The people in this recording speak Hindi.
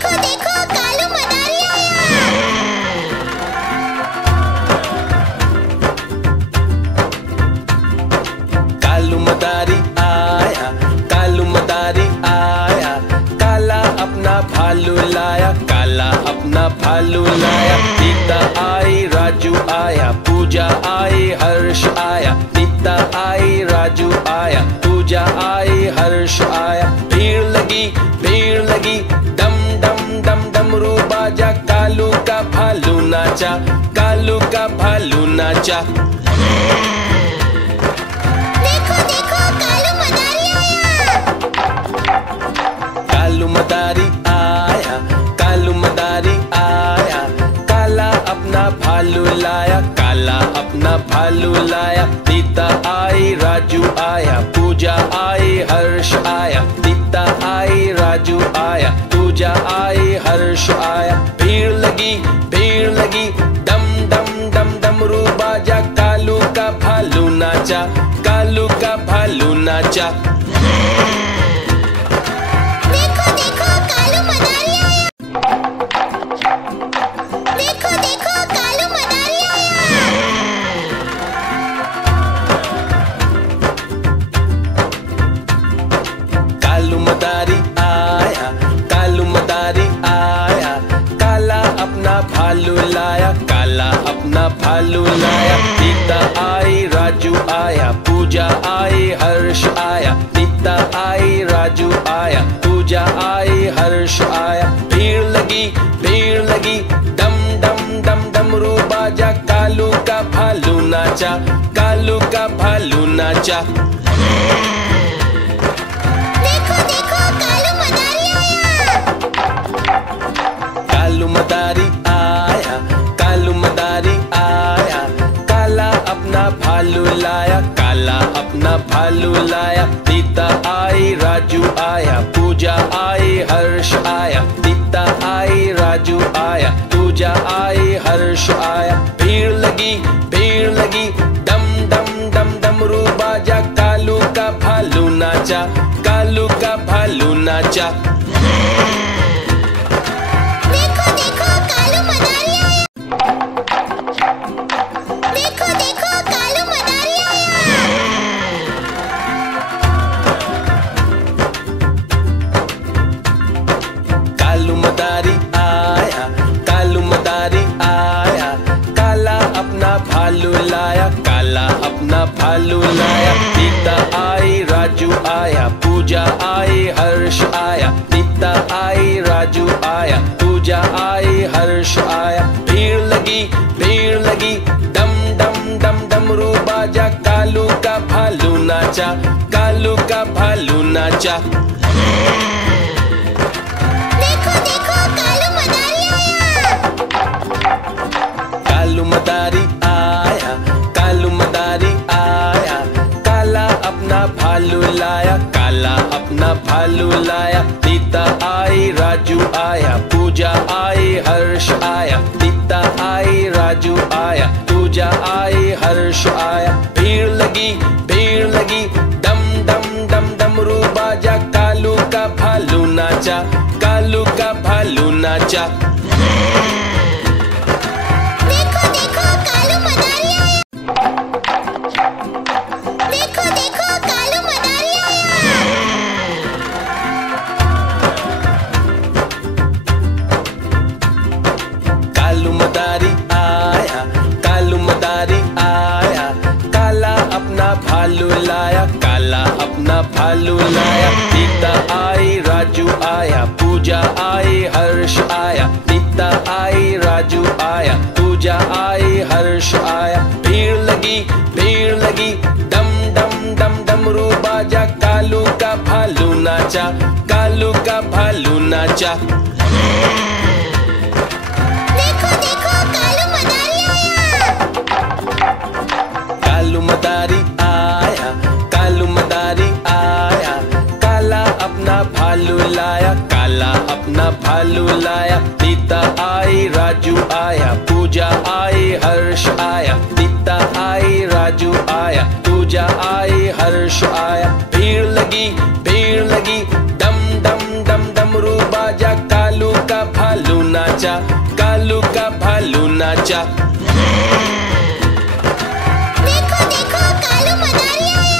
देखो देखो कालू मदारी आया। कालू मदारी आया, कालू मदारी आया, काला अपना भालू लाया, काला अपना भालू लाया। सीता आई, राजू आया, पूजा आई, हर्ष आया। सीता आई, राजू आया, पूजा आई, हर्ष आया। भीड़ लगी, डम डम डम डमरू बाजा, कालू का भालू नाचा, कालू का भालू नाचा। देखो देखो कालू मदारी आया। कालू मदारी आया, कालू मदारी आया, काला अपना भालू लाया, काला अपना भालू लाया। सीता आई, राजू आया, पूजा आई, हर्ष आया। सीता आई, राजू आया, पूजा आई, हर्ष आया। भीड़ लगी, डम डम डम डमरू बाजा, कालू का भालू नाचा, कालू का भालू नाचा। देखो देखो कालू मदारी आया। देखो देखो कालू मदारी आया। कालू मदारी आया, कालू मदारी आया, काला अपना भालू लाया, काला अपना भालू लाया। सीता आई, राजू आया, पूजा आई, हर्ष आया। सीता आई, राजू आया, पूजा आई, हर्ष आया। भीड़ लगी, डम डम डम डमरू बाजा, कालू का भालू नाचा, कालू का भालू नाचा। देखो देखो कालू मदारी आया। कालू मदारी आया, कालू मदारी आया, काला अपना भालू लाया, काला अपना भालू लाया। सीता आई, राजू आया, पूजा आई, हर्ष आया। सीता आई, राजू आया, पूजा आई, हर्ष आया। भीड़ लगी, डम डम डम डमरू बाजा, कालू का भालू नाचा, कालू का भालू नाचा। देखो देखो कालू मदारी आया। देखो देखो कालू मदारी आया। कालू मदारी आया, कालू मदारी आया, काला अपना भालू लाया, काला अपना भालू लाया। सीता आई, राजू आया, पूजा आई, हर्ष आया। सीता आई, राजू आया, पूजा आई, हर्ष आया। भीड़ लगी, डम डम डम डमरू बाजा, कालू का भालू नाचा, कालू का भालू नाचा। देखो देखो कालू मदारी आया। कालू मदारी आया, कालू मदारी आया, काला अपना भालू लाया, काला अपना भालू लाया। सीता आई, राजू आया, पूजा आई, हर्ष आया। सीता आई, राजू आया, पूजा आई, हर्ष आया। भीड़ लगी, डम डम डम डमरू बाजा, कालू का भालू नाचा, कालू का भालू नाचा। देखो देखो कालू मदारी आया। देखो देखो कालू मदारी आया। कालू मदारी आया, कालू मदारी आया, काला अपना भालू लाया, काला अपना भालू लाया। सीता आई, राजू आया, पूजा आई, हर्ष आया। सीता आई, राजू आया, पूजा आई, हर्ष आया। भीड़ लगी, डम डम डम डमरू बाजा, कालू का भालू नाचा, कालू का भालू नाचा। देखो देखो कालू मदारी आया। कालू मदारी आया, कालू मदारी आया, काला अपना भालू लाया, काला अपना भालू लाया। सीता आई, राजू आया, पूजा आई, हर्ष आया। सीता आई, राजू आया, पूजा आई, हर्ष आया। भीड़ लगी, डम डम डम डमरू बाजा, कालू का बच्चा।